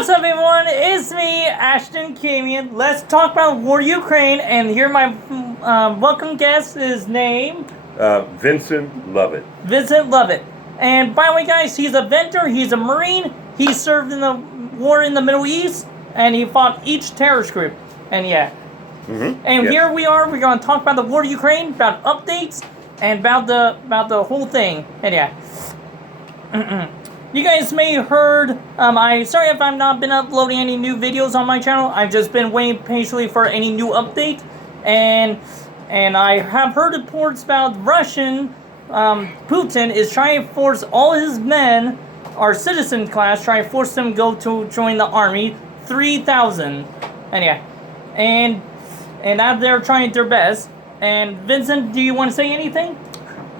What's up, everyone? It's me, Ashton Camion. Let's talk about War Ukraine, and here my welcome guest is named Vincent Lovett. Vincent Lovett. And by the way, guys, he's a veteran. He's a Marine. He served in the war in the Middle East, and he fought each terrorist group. And yeah. Mm-hmm. And yes. here we are. We're going to talk about the War Ukraine, about updates, and about the whole thing. And yeah. You guys may have heard, sorry if I've not been uploading any new videos on my channel. I've just been waiting patiently for any new update. And I have heard reports about Russian, Putin is trying to force all his men, our citizen class, trying to force them to go to join the army, 3,000. And yeah, and that they're trying their best. And Vincent, do you want to say anything?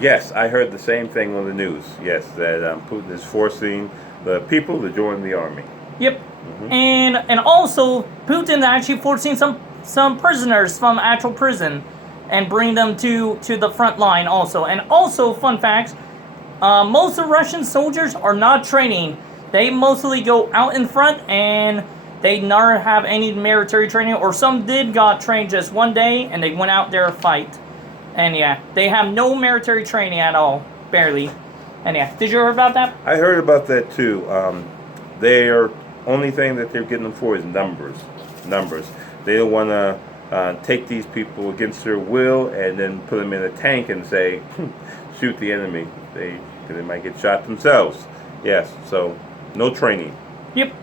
Yes, I heard the same thing on the news. Yes, that Putin is forcing the people to join the army. Yep. Mm-hmm. And also Putin actually forcing some prisoners from actual prison and bring them to the front line also. And also, fun fact, most of the Russian soldiers are not training. They mostly go out in front and they never have any military training, or some got trained just one day and they went out there to fight. And yeah, they have no military training at all, barely. And yeah, did you hear about that? I heard about that too. Their only thing that they're getting them for is numbers. They don't want to take these people against their will and then put them in a tank and say, shoot the enemy. They might get shot themselves. Yes, so no training. Yep.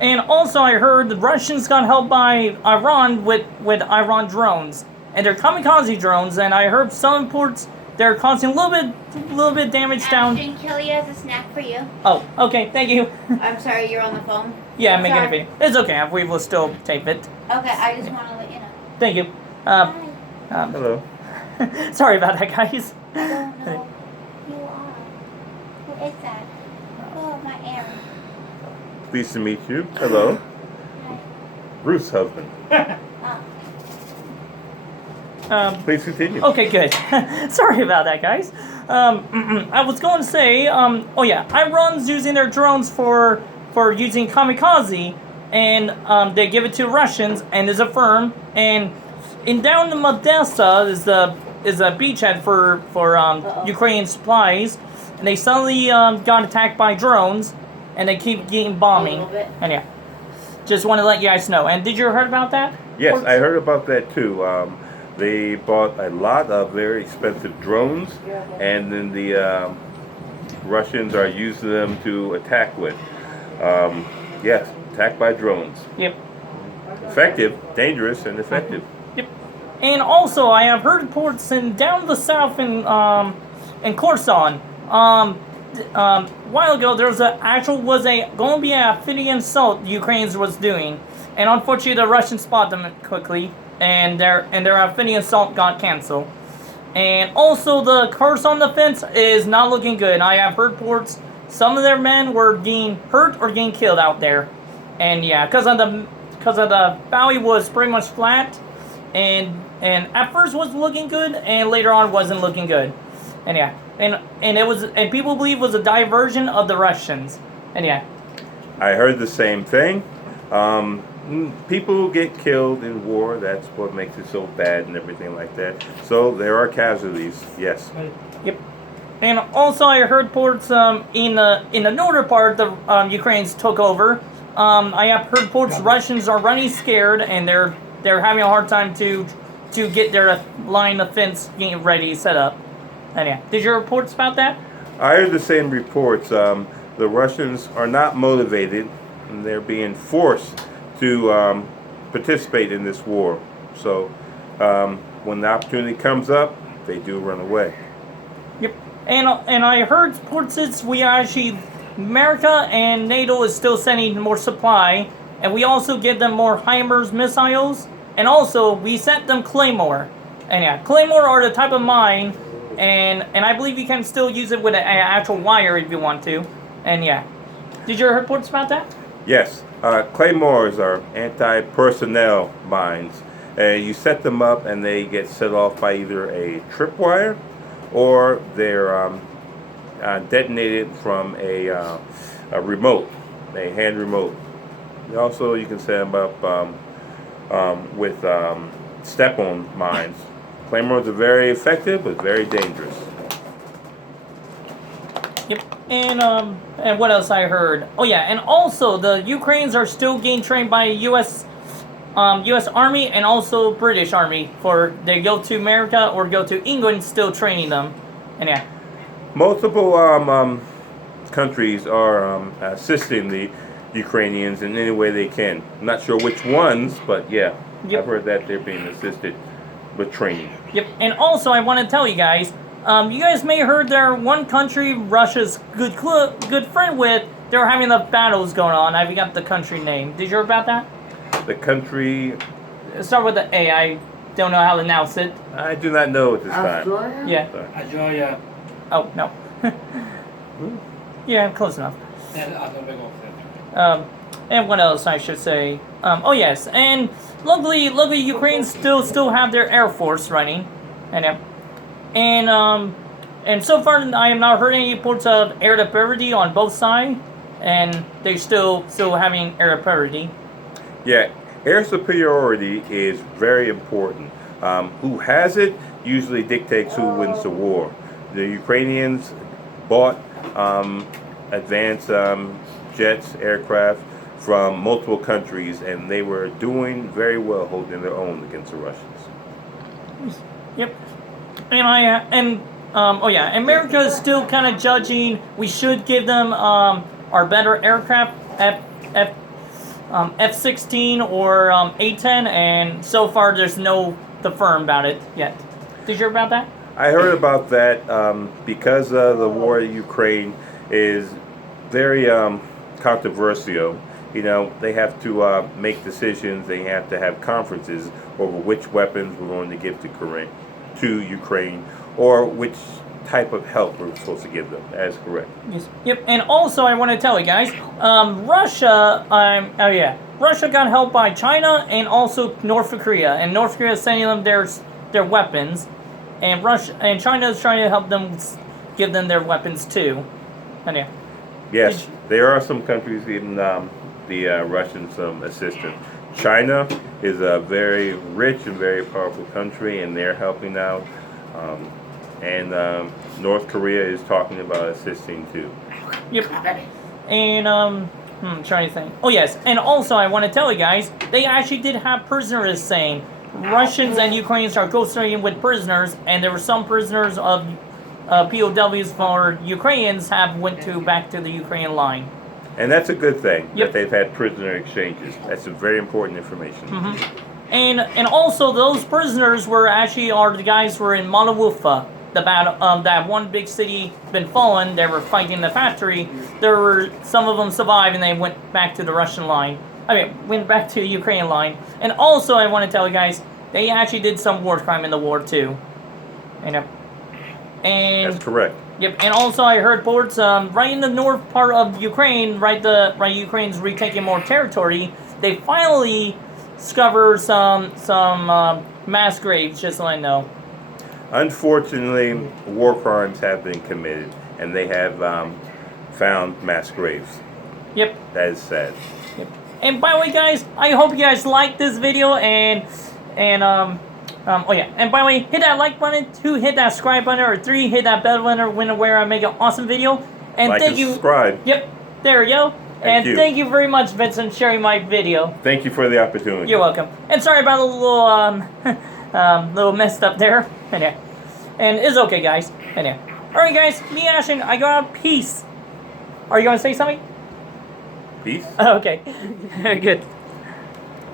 And also I heard the Russians got help by Iran with Iran drones. And they're kamikaze drones, and I heard some reports they're causing a little bit damage down. Ashton, Kelly has a snack for you. Oh, okay, thank you. I'm sorry, you're on the phone. Yeah, I'm making a video. It's okay, we will still tape it. Okay, I just want to let you know. Thank you. Hello. Sorry about that, guys. I don't know who you are. Who is that? Oh, my Aaron. Pleased to meet you. Hello. Hi. Ruth's husband. Please continue. Okay, good. Sorry about that, guys. I was going to say, oh yeah, Iran's using their drones for using kamikaze, and they give it to Russians, and is a firm, and in down in Odessa is a beachhead for Ukrainian supplies, and they suddenly got attacked by drones, and they keep getting bombing. And yeah, just want to let you guys know. And did you heard about that? Yes, I heard about that too. They bought a lot of very expensive drones, and then the Russians are using them to attack with. Yes, attack by drones. Yep. Effective, dangerous, and effective. Yep. And also, I have heard reports down the south in Kherson. A while ago, there was going to be an amphibian assault the Ukrainians was doing, and unfortunately, the Russians spotted them quickly. And their amphibian assault got canceled. And also the Kherson defense is not looking good. I have heard reports some of their men were getting hurt or getting killed out there. And yeah, because of the valley was pretty much flat, and at first was looking good, and later on wasn't looking good. And yeah, and people believe it was a diversion of the Russians. And yeah, I heard the same thing. People get killed in war. That's what makes it so bad and everything like that. So there are casualties. Yes. Yep. And also, I heard reports in the northern part the Ukrainians took over. I have heard reports Russians are running scared, and they're having a hard time to get their line of fence getting ready set up. And yeah, did you hear reports about that? I heard the same reports. The Russians are not motivated, and they're being forced to participate in this war. So when the opportunity comes up, they do run away. Yep. And I heard reports we actually, America and NATO is still sending more supply, and we also give them more HIMARS missiles, and also we sent them Claymore. And yeah, Claymore are the type of mine, and I believe you can still use it with an actual wire if you want to. And yeah, did you hear reports about that? Yes. Claymores are anti-personnel mines. You set them up and they get set off by either a tripwire or they're detonated from a remote, a hand remote. Also, you can set them up with step-on mines. Claymores are very effective, but very dangerous. Yep. And what else I heard? Oh yeah, and also the Ukrainians are still getting trained by U.S. U.S. Army and also British Army. For they go to America or go to England, still training them. And yeah. Multiple countries are assisting the Ukrainians in any way they can. I'm not sure which ones, but yeah, Yep. I've heard that they're being assisted with training. Yep. And also, I want to tell you guys, you guys may have heard there one country Russia's good friend with. They're having the battles going on. I forgot the country name. Did you hear about that? The country, Start with the A. I don't know how to announce it. I do not know at this time. Australia? Yeah. Australia. Oh no. Yeah, close enough. And other big of And what else I should say? Oh yes, and luckily Ukraine still have their air force running, and so far I have not heard any reports of air superiority on both sides, and they still having air superiority. Yeah, air superiority is very important. Who has it usually dictates who wins the war. The Ukrainians bought advanced jets, aircraft from multiple countries, and they were doing very well holding their own against the Russians. Yep. And oh yeah, America is still kind of judging. We should give them our better aircraft, F-16 or A-10, and so far there's no firm about it yet. Did you hear about that? I heard about that because the war in Ukraine is very controversial. You know, they have to make decisions. They have to have conferences over which weapons we're going to give to Ukraine, or which type of help we're supposed to give them. That is correct. Yes. Yep. And also, I want to tell you guys, Russia. Russia got help by China and also North Korea, and North Korea is sending them their weapons, and China is trying to help them, give them their weapons too. And yeah. Yes, there are some countries giving the Russians some assistance. China is a very rich and very powerful country, and they're helping out. And North Korea is talking about assisting too. Yep. And I'm trying to think. Oh yes, and also I want to tell you guys, they actually did have prisoners saying Russians and Ukrainians are co-starting with prisoners, and there were some prisoners of POWs for Ukrainians have went back to the Ukrainian line. And that's a good thing, Yep. that they've had prisoner exchanges. That's some very important information. Mm-hmm. And also those prisoners are the guys who were in Malawufa, that one big city been fallen. They were fighting in the factory. There were some of them survived, and they went back to the Russian line. Went back to the Ukrainian line. And also I want to tell you guys, they actually did some war crime in the war too. And That's correct. Yep, and also I heard reports right in the north part of Ukraine, right Ukraine's retaking more territory. They finally discovered some mass graves. Just so I know. Unfortunately, war crimes have been committed, and they have found mass graves. Yep. That is sad. Yep. And by the way, guys, I hope you guys liked this video, and oh yeah, and by the way, hit that like button, 2, hit that subscribe button, or 3, hit that bell button where I make an awesome video. And Like thank and you. subscribe. Yep, there we go. Thank you. Thank you very much, Vincent, sharing my video. Thank you for the opportunity. You're welcome. And sorry about a little little messed up there. And yeah, and it's okay, guys. And yeah, all right, guys. Me, Ashton, I got out. Peace. Are you gonna say something? Peace. Okay. Good.